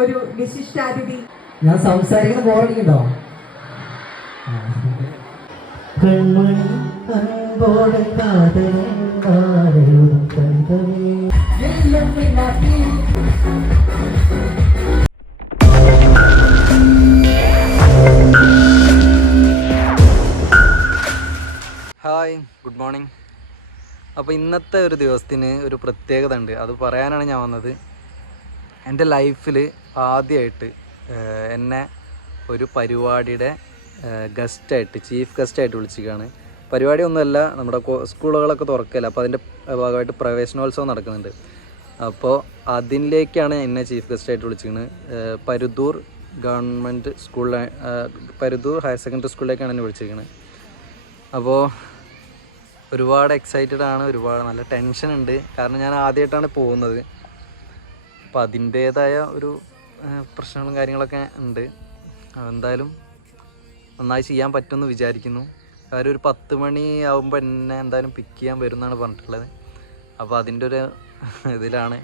ഒരു വിശിഷ്ടാതിഥി. ഞാൻ സംസാരിക്കുന്ന ബോറടിക്കണ്ടോ കൺമണി അൻപോടെ കാതലും ഹായ് ഗുഡ് മോർണിംഗ്. അപ്പോൾ ഇന്നത്തെ ഒരു ദിവസത്തിന് ഒരു പ്രത്യേകത ഉണ്ട്. അത് പറയാനാണ് ഞാൻ വന്നത്. എന്റെ ലൈഫിൽ ആദ്യമായിട്ട് എന്നെ ഒരു പരിപാടിയുടെ ഗസ്റ്റായിട്ട് ചീഫ് ഗസ്റ്റായിട്ട് വിളിച്ചിരിക്കുകയാണ്. പരിപാടി ഒന്നുമല്ല നമ്മുടെ സ്കൂളുകളൊക്കെ തുറക്കില്ല അപ്പോൾ അതിന്റെ ഭാഗമായിട്ട് പ്രവേശനോത്സവം നടക്കുന്നുണ്ട്. അപ്പോൾ അതിലേക്കാണ് എന്നെ ചീഫ് ഗസ്റ്റായിട്ട് വിളിച്ചിരിക്കുന്നത്. പരുദൂർ ഗവൺമെന്റ് സ്കൂളിലെ പരുദൂർ ഹയർ സെക്കൻഡറി സ്കൂളിലേക്കാണ് എന്നെ വിളിച്ചിരിക്കുന്നത്. അപ്പോൾ ഒരുപാട് എക്സൈറ്റഡ് ആണ് ഒരുപാട് നല്ല ടെൻഷൻ ഉണ്ട് കാരണം ഞാൻ ആദ്യമായിട്ടാണ് പോകുന്നത്. അപ്പം അതിന്റേതായ ഒരു പ്രശ്നങ്ങളും കാര്യങ്ങളൊക്കെ ഉണ്ട്. അതെന്തായാലും നന്നായി ചെയ്യാൻ പറ്റുമെന്ന് വിചാരിക്കുന്നു. കാര്യം ഒരു പത്ത് മണി ആകുമ്പോൾ എന്നെ എന്തായാലും പിക്ക് ചെയ്യാൻ വരും എന്നാണ് പറഞ്ഞിട്ടുള്ളത്. അപ്പോൾ അതിന്റെ ഒരു ഇതിലാണ്.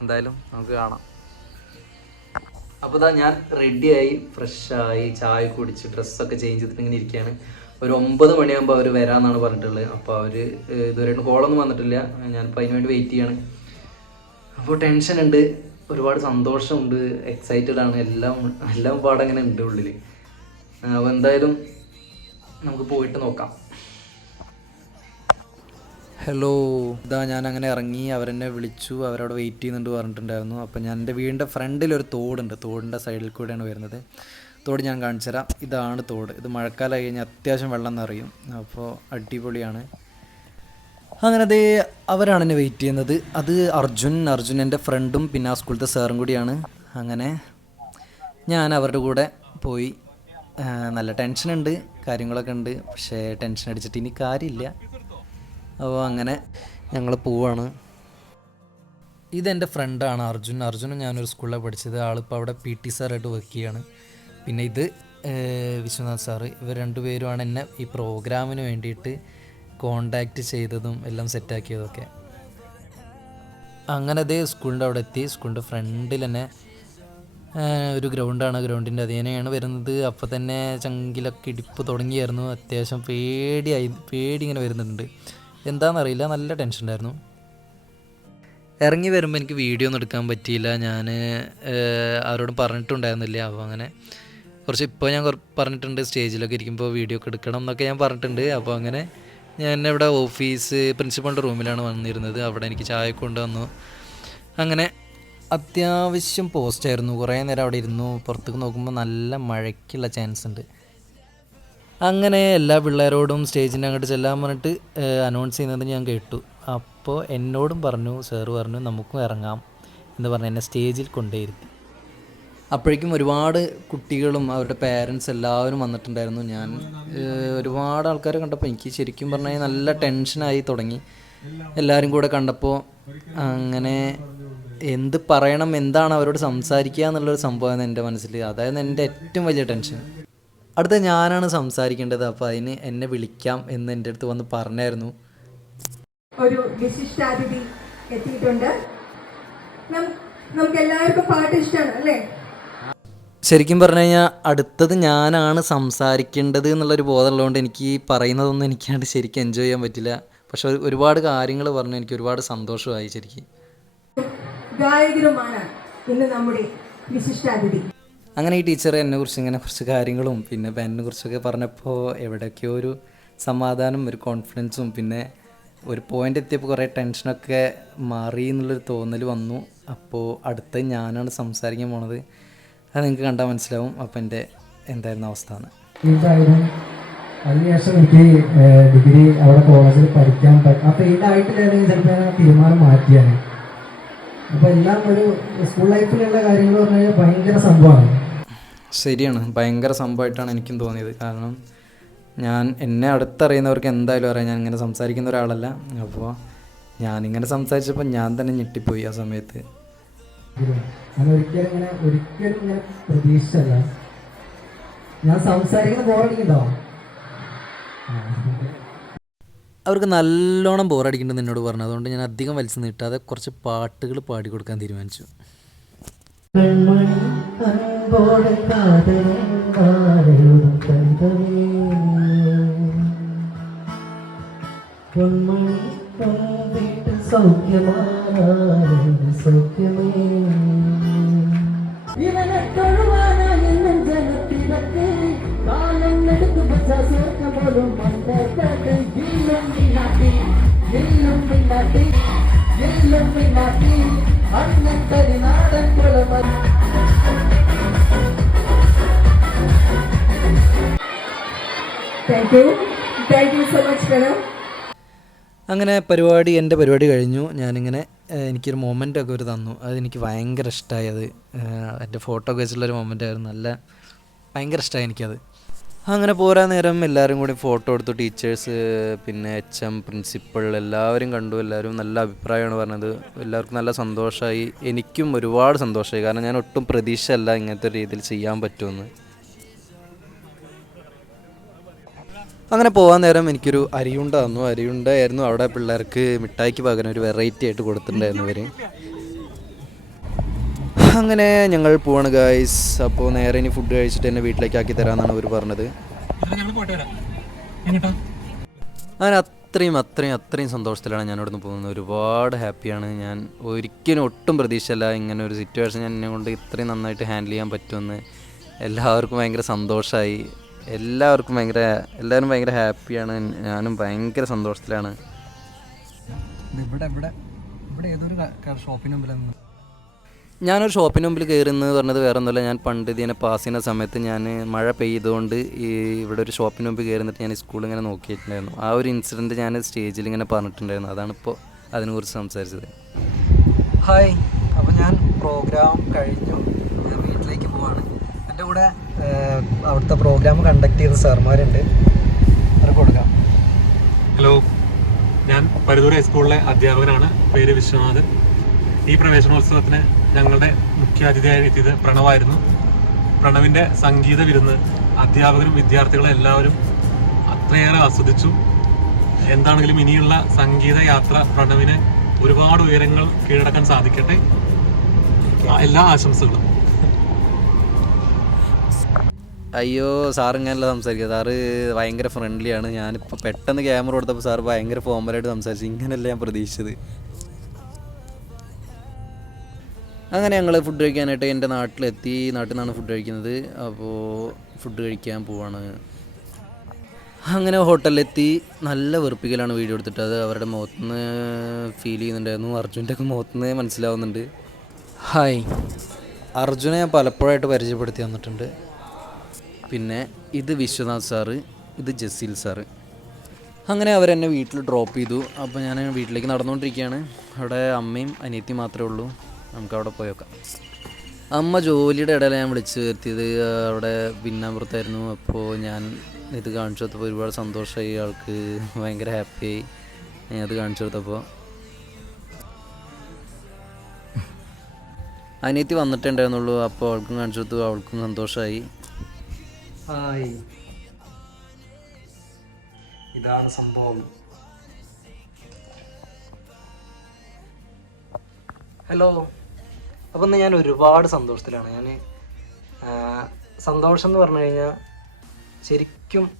എന്തായാലും നമുക്ക് കാണാം. അപ്പോൾ ഇതാ ഞാൻ റെഡിയായി ഫ്രഷായി ചായ കുടിച്ച് ഡ്രസ്സൊക്കെ ചേഞ്ച് ചെയ്തിട്ട് ഇങ്ങനെ ഇരിക്കുകയാണ് ഒരു ഒമ്പത് മണിയാകുമ്പോൾ അവർ വരാമെന്നാണ് പറഞ്ഞിട്ടുള്ളത്. അപ്പോൾ അവർ ഇതുവരെയായിട്ടും കോളൊന്നും വന്നിട്ടില്ല. ഞാനിപ്പോൾ അതിന് വേണ്ടി വെയിറ്റ് ചെയ്യാണ്. അപ്പോൾ ടെൻഷൻ ഉണ്ട് ഒരുപാട് സന്തോഷമുണ്ട് എക്സൈറ്റഡ് ആണ് എല്ലാം എല്ലാം പാടെ അങ്ങനെ ഉണ്ട് ഉള്ളിൽ അപ്പോൾ എന്തായാലും നമുക്ക് പോയിട്ട് നോക്കാം. ഹലോ ഇതാ ഞാൻ അങ്ങനെ ഇറങ്ങി അവരെന്നെ വിളിച്ചു അവരവിടെ വെയിറ്റ് ചെയ്യുന്നുണ്ട് പറഞ്ഞിട്ടുണ്ടായിരുന്നു. അപ്പോൾ ഞാൻ എന്റെ വീടിന്റെ ഫ്രണ്ടിൽ ഒരു തോടുണ്ട് തോടിന്റെ സൈഡിൽ കൂടെയാണ് വരുന്നത്. തോട് ഞാൻ കാണിച്ചു തരാം ഇതാണ് തോട്. ഇത് മഴക്കാലമായി കഴിഞ്ഞാൽ അത്യാവശ്യം വെള്ളം നിറയും. അപ്പോൾ അടിപൊളിയാണ്. അങ്ങനെ അതേ അവരാണ് എന്നെ വെയിറ്റ് ചെയ്യുന്നത്. അത് അർജുൻ അർജുൻ എന്റെ ഫ്രണ്ടും പിന്നെ ആ സ്കൂളിലത്തെ സാറും കൂടിയാണ്. അങ്ങനെ ഞാൻ അവരുടെ കൂടെ പോയി. നല്ല ടെൻഷനുണ്ട് കാര്യങ്ങളൊക്കെ ഉണ്ട്. പക്ഷേ ടെൻഷൻ അടിച്ചിട്ട് ഇനി കാര്യമില്ല. അപ്പോൾ അങ്ങനെ ഞങ്ങൾ പോവാണ്. ഇതെന്റെ ഫ്രണ്ടാണ് അർജുൻ. അർജുനും ഞാനൊരു സ്കൂളിലാണ് പഠിച്ചത്. ആളിപ്പോൾ അവിടെ പി ടി സാറായിട്ട് വർക്ക് ചെയ്യാണ്. പിന്നെ ഇത് വിശ്വനാഥ് സാറ് ഇവർ രണ്ടുപേരുമാണ് എന്നെ ഈ പ്രോഗ്രാമിന് വേണ്ടിയിട്ട് കോണ്ടാക്റ്റ് ചെയ്തതും എല്ലാം സെറ്റാക്കിയതൊക്കെ അങ്ങനെ അതേ സ്കൂളിന്റെ അവിടെ എത്തി. സ്കൂളിന്റെ ഫ്രണ്ടിൽ തന്നെ ഒരു ഗ്രൗണ്ടാണ് ഗ്രൗണ്ടിന്റെ അതിനെയാണ് വരുന്നത്. അപ്പോൾ തന്നെ ചങ്കിലൊക്കെ ഇടിപ്പ് തുടങ്ങിയായിരുന്നു. അത്യാവശ്യം പേടിയായി പേടി ഇങ്ങനെ വരുന്നുണ്ട്. എന്താണെന്നറിയില്ല നല്ല ടെൻഷൻ ഉണ്ടായിരുന്നു. ഇറങ്ങി വരുമ്പോൾ എനിക്ക് വീഡിയോ ഒന്നും എടുക്കാൻ പറ്റിയില്ല. ഞാൻ അവരോട് പറഞ്ഞിട്ടുണ്ടായിരുന്നില്ല. അപ്പോൾ അങ്ങനെ കുറച്ച് ഇപ്പോൾ ഞാൻ പറഞ്ഞിട്ടുണ്ട്. സ്റ്റേജിലൊക്കെ ഇരിക്കുമ്പോൾ വീഡിയോ ഒക്കെ എടുക്കണം എന്നൊക്കെ ഞാൻ പറഞ്ഞിട്ടുണ്ട്. അപ്പോൾ അങ്ങനെ ഞാൻ ഇവിടെ ഓഫീസ് പ്രിൻസിപ്പളിന്റെ റൂമിലാണ് വന്നിരുന്നത്. അവിടെ എനിക്ക് ചായ കൊണ്ടുവന്നു. അങ്ങനെ അത്യാവശ്യം പോസ്റ്റായിരുന്നു. കുറേ നേരം അവിടെ ഇരുന്നു. പുറത്തേക്ക് നോക്കുമ്പോൾ നല്ല മഴയ്ക്കുള്ള ചാൻസ് ഉണ്ട്. അങ്ങനെ എല്ലാ പിള്ളേരോടും സ്റ്റേജിന്റെ അങ്ങോട്ട് ചെല്ലാൻ പറഞ്ഞിട്ട് അനൗൺസ് ചെയ്യുന്നത് ഞാൻ കേട്ടു. അപ്പോൾ എന്നോടും പറഞ്ഞു സാറ് പറഞ്ഞു നമുക്കും ഇറങ്ങാം എന്ന് പറഞ്ഞ് എന്നെ സ്റ്റേജിൽ കൊണ്ടേയിരുത്തി അപ്പോഴേക്കും ഒരുപാട് കുട്ടികളും അവരുടെ പേരൻസ് എല്ലാവരും വന്നിട്ടുണ്ടായിരുന്നു. ഞാൻ ഒരുപാട് ആൾക്കാരെ കണ്ടപ്പോൾ എനിക്ക് ശരിക്കും പറഞ്ഞാൽ നല്ല ടെൻഷനായി തുടങ്ങി. എല്ലാവരും കൂടെ കണ്ടപ്പോൾ അങ്ങനെ എന്ത് പറയണം എന്താണ് അവരോട് സംസാരിക്കുക എന്നുള്ളൊരു സംഭവമാണ് എന്റെ മനസ്സിൽ. അതായത് എന്റെ ഏറ്റവും വലിയ ടെൻഷൻ അടുത്ത ഞാനാണ് സംസാരിക്കേണ്ടത് അപ്പോൾ അതിന് എന്നെ വിളിക്കാം എന്ന് എന്റെ അടുത്ത് വന്ന് പറഞ്ഞായിരുന്നു. ഒരു വിശിഷ്ടാതിഥി എത്തിയിട്ടുണ്ട്. നമുക്ക് എല്ലാവർക്കും പാട്ട് ഇഷ്ടമാണ് അല്ലേ? ശരിക്കും പറഞ്ഞു കഴിഞ്ഞാൽ അടുത്തത് ഞാനാണ് സംസാരിക്കേണ്ടത് എന്നുള്ളൊരു ബോധമുള്ളതുകൊണ്ട് എനിക്ക് ഈ പറയുന്നതൊന്നും എനിക്കായിട്ട് ശരിക്കും എൻജോയ് ചെയ്യാൻ പറ്റില്ല. പക്ഷെ ഒരുപാട് കാര്യങ്ങൾ പറഞ്ഞു എനിക്ക് ഒരുപാട് സന്തോഷമായി ശരിക്കും. ഗായകരുമാണ് ഇന്ന് നമ്മുടെ വിശിഷ്ടാതിഥി അങ്ങനെ ഈ ടീച്ചർ എന്നെ കുറിച്ച് ഇങ്ങനെ കുറച്ച് കാര്യങ്ങളും പിന്നെ പെന്നെ കുറിച്ചൊക്കെ പറഞ്ഞപ്പോൾ എവിടെയൊക്കെയോ ഒരു സമാധാനം ഒരു കോൺഫിഡൻസും പിന്നെ ഒരു പോയിന്റ് എത്തിയപ്പോൾ കുറേ ടെൻഷനൊക്കെ മാറി എന്നുള്ളൊരു തോന്നൽ വന്നു. അപ്പോൾ അടുത്ത ഞാനാണ് സംസാരിക്കാൻ പോണത്. അത് നിങ്ങൾക്ക് കണ്ടാൽ മനസ്സിലാവും അപ്പം എന്റെ എന്തായിരുന്ന അവസ്ഥ എന്ന് അതിനുശേഷം എനിക്ക് ഡിഗ്രി അവിടെ കോളേജിൽ പഠിക്കാൻ ആ ഫീൽഡായിട്ടില്ലായിരുന്നെങ്കിൽ ചിലപ്പോൾ ഞാൻ തീരുമാനം മാറ്റിയാണ്. അപ്പോൾ എല്ലാം ഒരു സ്കൂൾ ലൈഫിലുള്ള കാര്യങ്ങൾ പറഞ്ഞു കഴിഞ്ഞാൽ ഭയങ്കര സംഭവമാണ് ശരിയാണ്. ഭയങ്കര സംഭവമായിട്ടാണ് എനിക്കും തോന്നിയത്. കാരണം ഞാൻ എന്നെ അടുത്തറിയുന്നവർക്ക് എന്തായാലും അറിയാം. ഞാൻ ഇങ്ങനെ സംസാരിക്കുന്ന ഒരാളല്ല. അപ്പോൾ ഞാനിങ്ങനെ സംസാരിച്ചപ്പോൾ ഞാൻ തന്നെ ഞെട്ടിപ്പോയി ആ സമയത്ത്. ഞാൻ ഒരിക്കലും ഇങ്ങനെ ഒരിക്കലും ഇങ്ങനെ പ്രതീക്ഷിച്ചല്ല. ഞാൻ സംസാരിക്കുന്ന ബോറടിക്കണ്ടോ അവർക്ക് നല്ലോണം ബോറടിക്കുന്നുണ്ട് എന്നോട് പറഞ്ഞു. അതുകൊണ്ട് ഞാൻ അധികം വലിച്ചു നീട്ടാതെ കുറച്ച് പാട്ടുകൾ പാടിക്കൊടുക്കാൻ തീരുമാനിച്ചു. സൗഖ്യമാണ് അൻപോടെ അങ്ങനെ പരിപാടി എന്റെ പരിപാടി കഴിഞ്ഞു. ഞാനിങ്ങനെ എനിക്കൊരു മൊമെന്റ് ഒക്കെ ഒരു തന്നു. അതെനിക്ക് ഭയങ്കര ഇഷ്ടമായി അത് എന്റെ ഫോട്ടോ ഒക്കെ വെച്ചിട്ടുള്ളൊരു മൊമെന്റ് ആയിരുന്നു നല്ല ഭയങ്കര ഇഷ്ടമായി എനിക്കത്. അങ്ങനെ പോരാ നേരം എല്ലാവരും കൂടി ഫോട്ടോ എടുത്തു. ടീച്ചേഴ്സ് പിന്നെ എച്ച് എം പ്രിൻസിപ്പൾ എല്ലാവരും കണ്ടു. എല്ലാവരും നല്ല അഭിപ്രായമാണ് പറഞ്ഞത്. എല്ലാവർക്കും നല്ല സന്തോഷമായി. എനിക്കും ഒരുപാട് സന്തോഷമായി. കാരണം ഞാൻ ഒട്ടും പ്രതീക്ഷയല്ല ഇങ്ങനത്തെ രീതിയിൽ ചെയ്യാൻ പറ്റുമെന്ന്. അങ്ങനെ പോകാൻ നേരം എനിക്കൊരു അരിയുണ്ട തന്നു. അരിയുണ്ടായിരുന്നു. അവിടെ പിള്ളേർക്ക് മിഠായിക്ക് പകരം ഒരു വെറൈറ്റി ആയിട്ട് കൊടുത്തിട്ടുണ്ടായിരുന്നു ഇവർ അങ്ങനെ ഞങ്ങൾ പോവാണ് ഗായ്സ് അപ്പോൾ നേരെ ഇനി ഫുഡ് കഴിച്ചിട്ട് എന്നെ വീട്ടിലേക്ക് ആക്കി തരാമെന്നാണ് അവർ പറഞ്ഞത്. അങ്ങനെ അത്രയും അത്രയും അത്രയും സന്തോഷത്തിലാണ് ഞാൻ അവിടെ നിന്ന് പോകുന്നത്. ഒരുപാട് ഹാപ്പിയാണ് ഞാൻ ഒരിക്കലും ഒട്ടും പ്രതീക്ഷയല്ല ഇങ്ങനെ ഒരു സിറ്റുവേഷൻ ഞാൻ എന്നെ കൊണ്ട് ഇത്രയും നന്നായിട്ട് ഹാൻഡിൽ ചെയ്യാൻ പറ്റുമെന്ന്. എല്ലാവർക്കും ഭയങ്കര സന്തോഷമായി എല്ലാവർക്കും ഭയങ്കര എല്ലാവരും ഭയങ്കര ഹാപ്പിയാണ്. ഞാനും ഭയങ്കര സന്തോഷത്തിലാണ്. ഇവിടെ ഇവിടെ ഇവിടെ ഏതൊരു ഷോപ്പിന് മുമ്പിലാണ് ഞാനൊരു ഷോപ്പിന് മുമ്പിൽ കയറുന്നത് പറഞ്ഞത് വേറെ ഒന്നുമല്ല ഞാൻ പണ്ട് ഇതിനെ പാസ് ചെയ്യുന്ന സമയത്ത് ഞാൻ മഴ പെയ്തുകൊണ്ട് ഈ ഇവിടെ ഒരു ഷോപ്പിന് മുമ്പ് കയറുന്നിട്ട് ഞാൻ സ്കൂളിൽ ഇങ്ങനെ നോക്കിയിട്ടുണ്ടായിരുന്നു. ആ ഒരു ഇൻസിഡന്റ് ഞാൻ സ്റ്റേജിൽ ഇങ്ങനെ പറഞ്ഞിട്ടുണ്ടായിരുന്നു. അതാണ് ഇപ്പോൾ അതിനെക്കുറിച്ച് സംസാരിച്ചത്. ഹായ്. അപ്പോൾ ഞാൻ പ്രോഗ്രാം കഴിഞ്ഞു ഞാൻ വീട്ടിലേക്ക് പോവാണ് എന്റെ കൂടെ ഏഹ്, അവിടുത്തെ പ്രോഗ്രാം കണ്ടക്ട് ചെയ്യുന്ന സാർമാരുണ്ട് അവർക്ക് കൊടുക്കാം. ഹലോ ഞാൻ പരുതൂർ ഹൈസ്കൂളിലെ അധ്യാപകനാണ്. പേര് വിശ്വനാഥൻ. ഈ പ്രവേശനോത്സവത്തിന് ഞങ്ങളുടെ മുഖ്യാതിഥിയായി എത്തിയത് പ്രണവായിരുന്നു. പ്രണവിന്റെ സംഗീത വിരുന്ന് അധ്യാപകരും വിദ്യാർത്ഥികളും എല്ലാവരും അത്രയേറെ ആസ്വദിച്ചു. എന്താണെങ്കിലും ഇനിയുള്ള സംഗീത യാത്ര പ്രണവിന് ഒരുപാട് ഉയരങ്ങൾ കീഴടക്കാൻ സാധിക്കട്ടെ. എല്ലാ ആശംസകളും. അയ്യോ സാർ ഇങ്ങനല്ല സംസാരിക്കുക. സാറ് ഭയങ്കര ഫ്രണ്ട്ലിയാണ് ഞാനിപ്പോൾ പെട്ടെന്ന് ക്യാമറ കൊടുത്തപ്പോൾ സാർ ഭയങ്കര ഫോമലായിട്ട് സംസാരിച്ചു. ഇങ്ങനെയല്ല ഞാൻ പ്രതീക്ഷിച്ചത്. അങ്ങനെ ഞങ്ങൾ ഫുഡ് കഴിക്കാനായിട്ട് എന്റെ നാട്ടിലെത്തി. നാട്ടിൽ നിന്നാണ് ഫുഡ് കഴിക്കുന്നത്. അപ്പോൾ ഫുഡ് കഴിക്കാൻ പോവാണ്. അങ്ങനെ ഹോട്ടലിലെത്തി. നല്ല വെറുപ്പിക്കലാണ് വീഡിയോ എടുത്തിട്ട്. അത് അവരുടെ മുഖത്തുനിന്ന് ഫീൽ ചെയ്യുന്നുണ്ടായിരുന്നു. അർജുന്റെ ഒക്കെ മുഖത്തുനിന്ന് മനസ്സിലാവുന്നുണ്ട്. ഹായ് അർജുനെ ഞാൻ പലപ്പോഴായിട്ട് പരിചയപ്പെടുത്തി തന്നിട്ടുണ്ട് പിന്നെ ഇത് വിശ്വനാഥ് സാറ് ഇത് ജസീൽ സാറ്. അങ്ങനെ അവരെന്നെ വീട്ടിൽ ഡ്രോപ്പ് ചെയ്തു. അപ്പോൾ ഞാൻ വീട്ടിലേക്ക് നടന്നുകൊണ്ടിരിക്കുകയാണ് അവിടെ അമ്മയും അനിയത്തിയും മാത്രമേ ഉള്ളൂ. നമുക്ക് അവിടെ പോയേക്കാം അമ്മ ജോലിയുടെ ഇടയിൽ ഞാൻ വിളിച്ച് വരുത്തിയത്. അവിടെ ഭിന്നാമ്പുറത്തായിരുന്നു അപ്പോൾ ഞാൻ ഇത് കാണിച്ചു കൊടുത്തപ്പോൾ ഒരുപാട് സന്തോഷമായി ആൾക്ക് ഭയങ്കര ഹാപ്പിയായി. ഞാൻ അത് കാണിച്ചു കൊടുത്തപ്പോൾ അനിയത്തി വന്നിട്ടേ ഉണ്ടായിരുന്നുള്ളൂ. അപ്പോൾ അവൾക്കും കാണിച്ചു കൊടുത്തു. അവൾക്കും സന്തോഷമായി ഹായ്. ഇതാണ് സംഭവം. ഹലോ. അപ്പം ഇന്ന് ഞാൻ ഒരുപാട് സന്തോഷത്തിലാണ്. ഞാൻ സന്തോഷം എന്ന് പറഞ്ഞു കഴിഞ്ഞാൽ ശരിക്കും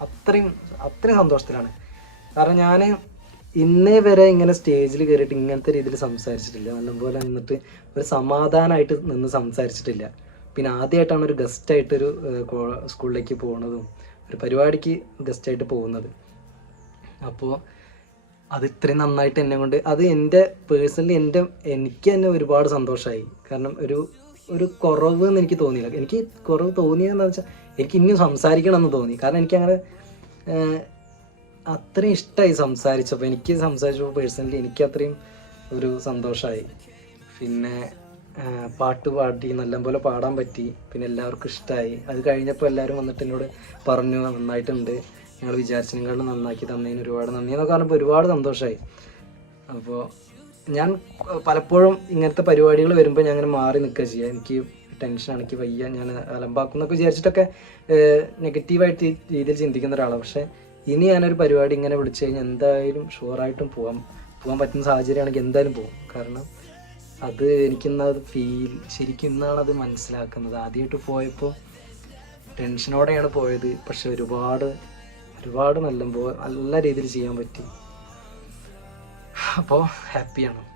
അത്രയും അത്രയും സന്തോഷത്തിലാണ്. കാരണം ഞാൻ ഇന്നേ വരെ ഇങ്ങനെ സ്റ്റേജിൽ കയറിയിട്ട് ഇങ്ങനത്തെ രീതിയിൽ സംസാരിച്ചിട്ടില്ല. നല്ലപോലെ നിന്നിട്ട് ഒരു സമാധാനമായിട്ട് നിന്ന് സംസാരിച്ചിട്ടില്ല. പിന്നെ ആദ്യമായിട്ടാണ് ഒരു ഗസ്റ്റായിട്ടൊരു സ്കൂളിലേക്ക് പോകുന്നതും ഒരു പരിപാടിക്ക് ഗസ്റ്റായിട്ട് പോകുന്നത്. അപ്പോൾ അത് ഇത്രയും നന്നായിട്ട് എന്നെ കൊണ്ട് അത് എന്റെ പേഴ്സണലി എന്റെ എനിക്ക് തന്നെ ഒരുപാട് സന്തോഷമായി കാരണം ഒരു ഒരു കുറവ് എന്ന് എനിക്ക് തോന്നിയില്ല. എനിക്ക് കുറവ് തോന്നിയതെന്ന് വെച്ചാൽ എനിക്ക് ഇനിയും സംസാരിക്കണം എന്ന് തോന്നി. കാരണം എനിക്ക് അങ്ങനെ അത്രയും ഇഷ്ടമായി സംസാരിച്ചപ്പോൾ എനിക്ക് സംസാരിച്ചപ്പോൾ പേഴ്സണലി എനിക്ക് അത്രയും ഒരു സന്തോഷമായി പിന്നെ പാട്ട് പാടി നല്ലപോലെ പാടാൻ പറ്റി. പിന്നെ എല്ലാവർക്കും ഇഷ്ടമായി അത് കഴിഞ്ഞപ്പോൾ എല്ലാവരും വന്നിട്ട് എന്നോട് പറഞ്ഞു നന്നായിട്ടുണ്ട്. ഞങ്ങൾ വിചാരിച്ചതിനേക്കാളും നന്നാക്കി തന്നതിന് ഒരുപാട് നന്ദി എന്നൊക്കെ പറഞ്ഞപ്പോൾ ഒരുപാട് സന്തോഷമായി അപ്പോൾ ഞാൻ പലപ്പോഴും ഇങ്ങനത്തെ പരിപാടികൾ വരുമ്പോൾ ഞാൻ അങ്ങനെ മാറി നിൽക്കുക ചെയ്യുക എനിക്ക് ടെൻഷനാണ് എനിക്ക് വയ്യ. ഞാൻ അലമ്പാക്കും എന്നൊക്കെ വിചാരിച്ചിട്ടൊക്കെ നെഗറ്റീവായിട്ട് രീതിയിൽ ചിന്തിക്കുന്ന ഒരാളാണ് പക്ഷേ ഇനി ഞാനൊരു പരിപാടി ഇങ്ങനെ വിളിച്ചു കഴിഞ്ഞാൽ എന്തായാലും ഷുവറായിട്ടും പോകാൻ പോകാൻ പറ്റുന്ന സാഹചര്യമാണെങ്കിൽ എന്തായാലും പോകും കാരണം അത് എനിക്കിന്ന് അത് ഫീൽ ശരിക്കും ഇന്നാണ് അത് മനസ്സിലാക്കുന്നത്. ആദ്യമായിട്ട് പോയപ്പോൾ ടെൻഷനോടെയാണ് പോയത്. പക്ഷെ ഒരുപാട് ഒരുപാട് നല്ല നല്ല രീതിയിൽ ചെയ്യാൻ പറ്റി. അപ്പോൾ ഹാപ്പിയാണ്